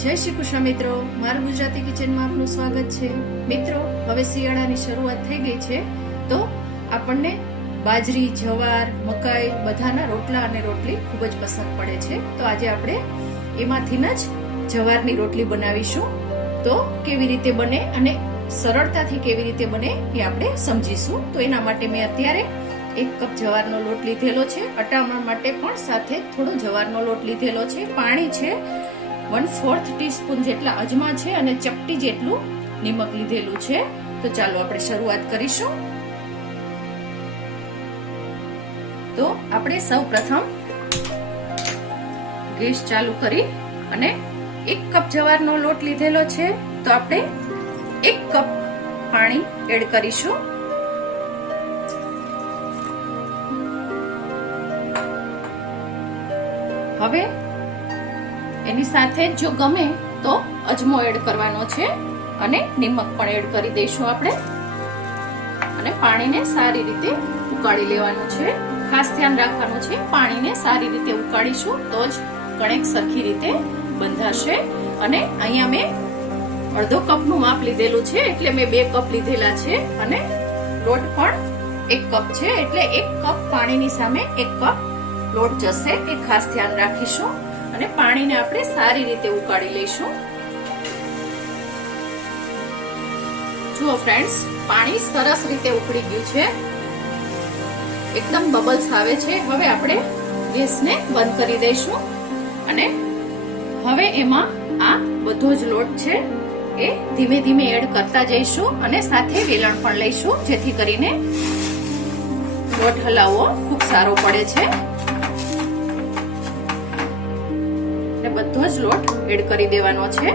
જય શ્રી કૃષ્ણ મિત્રો, મારું ગુજરાતી કિચનમાં આપનું સ્વાગત છે। મિત્રો, હવે શિયાળાની શરૂઆત થઈ ગઈ છે, તો આપણને બાજરી, જવાર, મકાઈ બધાના રોટલા અને રોટલી ખૂબ જ પસંદ પડે છે। તો આજે આપણે એમાંથી જ જવારની રોટલી બનાવીશું। તો કેવી રીતે બને અને સરળતાથી કેવી રીતે બને એ આપણે સમજીશું। તો એના માટે મેં અત્યારે 1 કપ જવારનો લોટ લીધેલો છે। અટામણ માટે પણ સાથે થોડો જવારનો લોટ લીધેલો છે। પાણી છે 1/4 ટીસ્પૂન જેટલા અજમા છે અને ચપટી જેટલું નિમક લીધેલું છે। તો ચાલો આપણે શરૂઆત કરીશું। તો આપણે સૌપ્રથમ ગેસ ચાલુ કરી અને 1 કપ જવારનો લોટ લીધેલો છે, તો આપણે 1 કપ પાણી એડ કરીશું। હવે એની સાથે જો ગમે તો અજમો એડ કરવાનો છે અને નિમક પણ એડ કરી દઈશું આપણે, અને પાણીને સારી રીતે ઉકાળી લેવાનું છે। ખાસ ધ્યાન રાખવાનું છે, પાણીને સારી રીતે ઉકાળીશું તો જ કણેક સરખી રીતે બંધાશે। અને અહીંયા મેં અડધો કપનું માપ લીધેલું છે, એટલે મેં 2 કપ લીધેલા છે અને લોટ પણ 1 કપ છે, એટલે 1 કપ પાણીની સામે 1 કપ લોટ જશે, એ ખાસ ધ્યાન રાખીશું। અને પાણીને આપણે સારી રીતે ઉકાળી લઈશું। જુઓ ફ્રેન્ડ્સ, પાણી સરસ રીતે ઉકળી ગયું છે, એકદમ બબલ્સ આવે છે। હવે આપણે ગેસને બંધ કરી દઈશું અને હવે એમાં આ બધો જ લોટ છે એ ધીમે ધીમે એડ કરતા જઈશું અને સાથે વેલણ પણ લઈશું, જેથી કરીને લોટ હલાવવો ખૂબ સારો પડે છે। બધો જ લોટ એડ કરી દેવાનો છે।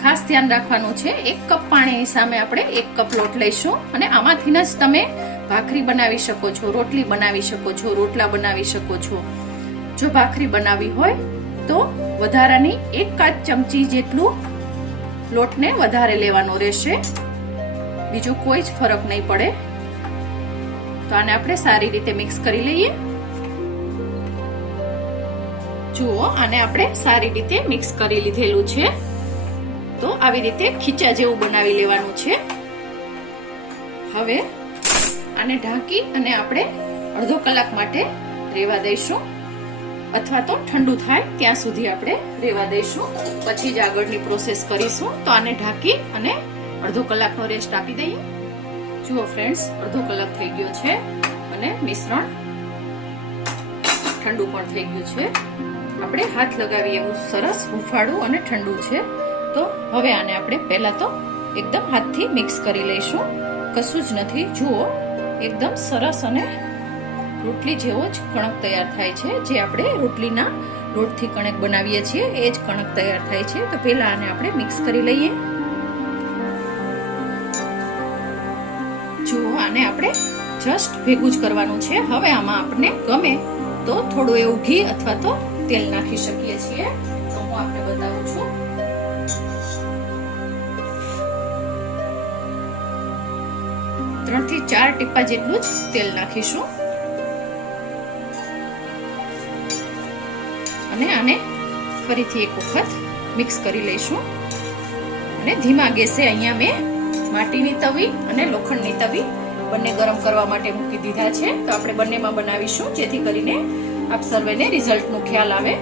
ખાસ ધ્યાન રાખવાનું છે, 1 કપ પાણીની સામે આપણે 1 કપ લોટ લઈશું અને આમાંથી જ તમે ભાખરી બનાવી શકો છો, રોટલી બનાવી શકો છો, રોટલા બનાવી શકો છો। જો ભાખરી બનાવી હોય તો વધારાની 1 ચમચી જેટલું લોટને વધારે લેવાનો રહેશે, બીજો કોઈ જ ફરક નહીં પડે। તો આને આપણે સારી રીતે મિક્સ કરી લઈએ। જુઓ, આને આપણે સારી રીતે મિક્સ કરી લીધેલું છે, તો આવી રીતે ખીચા જેવું બનાવી લેવાનું છે। હવે આને ઢાંકી અને આપણે અડધો કલાક માટે રહેવા દઈશું, અથવા તો ઠંડુ થાય ત્યાં સુધી આપણે રહેવા દઈશું, પછી જ આગળની પ્રોસેસ કરીશું। તો આને ઢાંકી અને અડધો કલાકનો રેસ્ટ આપી દઈએ। જુઓ ફ્રેન્ડ્સ, અડધો કલાક થઈ ગયો છે અને મિશ્રણ ઠંડુ પણ થઈ ગયું છે, આપણે હાથ લગાવીએ એવું સરસ હૂંફાળું અને ઠંડુ છે। તો હવે આને આપણે પહેલા તો એકદમ હાથથી મિક્સ કરી લઈશું, કશું જ નથી। જુઓ, એકદમ સરસ અને રોટલી જેવો જ કણક તૈયાર થાય છે, જે આપણે રોટલીના લોટથી કણક બનાવીએ છીએ એ જ કણક તૈયાર થાય છે। તો પહેલા આને આપણે મિક્સ કરી લઈએ। જુઓ, આને આપણે જસ્ટ ભેગું જ કરવાનું છે। હવે આમાં આપણે ગમે તો થોડું એવું ઘી અથવા તો તેલ નાખી શકીએ છીએ, તો હું આપને બતાવું છું। 3 થી 4 ટીપા જેટલું જ તેલ નાખીશું અને આને ફરીથી એક વખત મિક્સ કરી લઈશું। અને ધીમા ગેસે અહીંયા મેં માટીની તવી અને લોખંડની તવી બંને ગરમ કરવા માટે મૂકી દીધા છે। તો આપણે બંનેમાં બનાવીશું, જેથી કરીને આપ સર્વેને રિઝલ્ટનો ખ્યાલ આવે।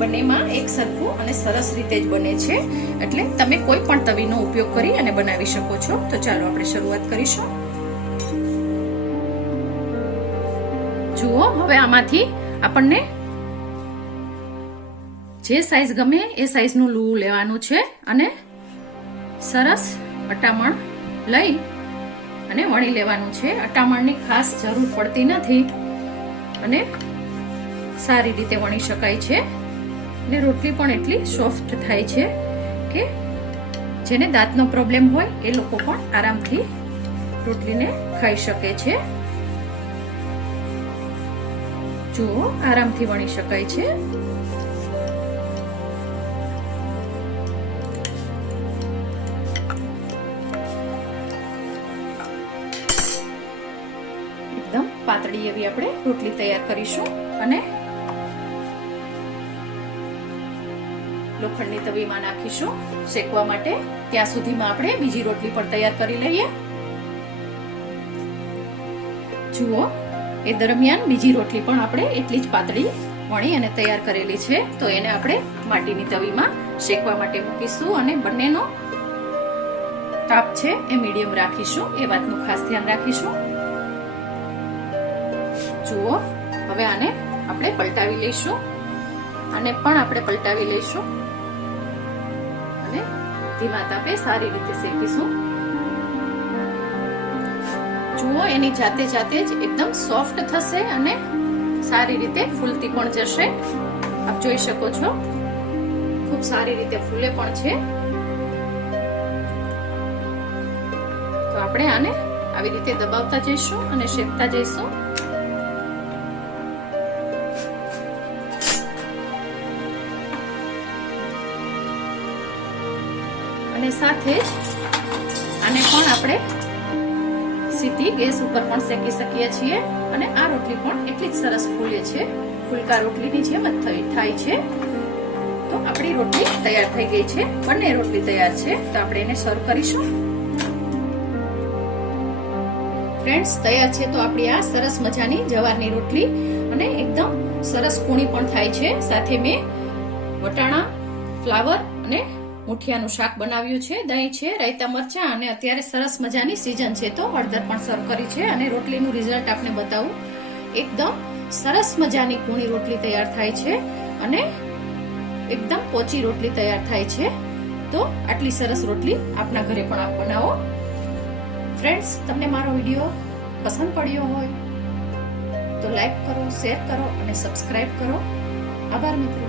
બંનેમાં એક સરખું અને સરસ રીતે જ બને છે, એટલે તમે કોઈ પણ તવીનો ઉપયોગ કરી અને બનાવી શકો છો। તો ચાલો આપણે શરૂઆત કરીશું। જુઓ, હવે આમાંથી આપણને જે સાઈઝ ગમે એ સાઈઝનું લૂવું લેવાનું છે અને સરસ અટામણ લઈ અને વણી લેવાનું છે। અટામણની ખાસ જરૂર પડતી નથી અને સારી રીતે વણી શકાય છે, અને રોટલી પણ એટલી સોફ્ટ થાય છે કે જેને દાંતનો પ્રોબ્લેમ હોય એ લોકો પણ આરામથી રોટલીને ખાઈ શકે છે। જુઓ, આરામથી વણી શકાય છે। પાતળી એવી આપણે રોટલી તૈયાર કરીશું અને લોખંડની તવીમાં નાખીશું શેકવા માટે. ત્યાં સુધીમાં આપણે બીજી રોટલી પણ તૈયાર કરી લઈએ. જુઓ, એ દરમિયાન બીજી રોટલી પણ આપણે એટલી જ પાતળી વણી અને તૈયાર કરેલી છે. તો એને આપણે માટીની તવીમાં શેકવા માટે મૂકીશું અને બંનેનો તાપ છે એ મીડિયમ રાખીશું. એ વાતનું ખાસ ધ્યાન રાખીશું. જુઓ, હવે આને આપણે પલટાવી લઈશું. આને પણ આપણે પલટાવી લઈશું અને ધીમા તાપે સારી રીતે શેકીશું. જુઓ, એની જાતે જાતે જ એકદમ સોફ્ટ થશે અને સારી રીતે ફૂલતી પણ જશે. આપ જોઈ શકો છો, ખૂબ સારી રીતે ફૂલે પણ છે. તો આપણે આને આવી રીતે દબાવતા જઈશું અને શેકતા જઈશું. અને સાથે જ આને પણ આપણે સીધી ગેસ ઉપર પણ શેકી શકીએ છીએ અને આ રોટલી પણ એટલી જ સરસ ફૂલે છે. ફુલકા રોટલીની જેમ જ થાય છે. તો આપણી રોટલી તૈયાર થઈ ગઈ છે. બંને રોટલી તૈયાર છે. તો આપણે એને સર્વ કરીશું. ફ્રેન્ડ્સ, તૈયાર છે તો આપણી આ સરસ મજાની જવારની રોટલી અને એકદમ સરસ કૂણી પણ થાય છે. સાથે મેં વટાણા, ફ્લાવર અને મુઠિયાનું શાક બનાવ્યું છે, દહીં છે, રાયતા મરચાં અને અત્યારે સરસ મજાની સીઝન છે તો હળદર પણ સર્વ કરી છે. અને રોટલીનું રિઝલ્ટ આપને બતાવું. એકદમ સરસ મજાની કૂણી રોટલી તૈયાર થાય છે અને એકદમ પોચી રોટલી તૈયાર થાય છે. તો આટલી સરસ રોટલી આપના ઘરે પણ આપ બનાવો. ફ્રેન્ડ્સ, તમને મારો વિડીયો પસંદ પડ્યો હોય તો લાઈક કરો, શેર કરો અને સબસ્ક્રાઇબ કરો. આભાર મિત્રો.